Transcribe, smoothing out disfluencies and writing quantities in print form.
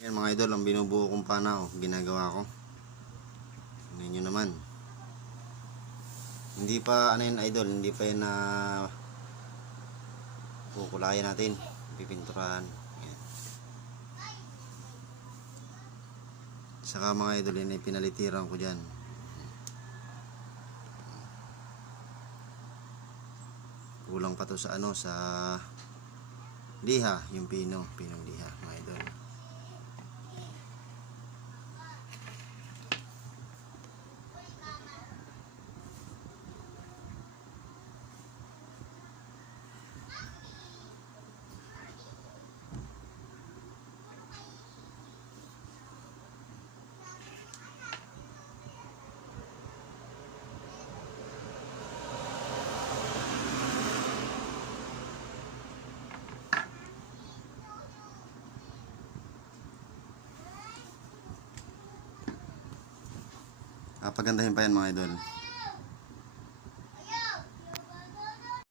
Yan mga idol, ang binubuo kong pana, ginagawa ko. Tingnan nyo naman. Hindi pa ano yun idol, hindi pa yan na kukulayan natin, pipinturahan. Yan. Saka mga idol, yan ay pinalitiran ko dyan. Kulang pa to sa ano, sa liha, yung pinong liha mga idol. Pagandahin pa yan mga idol.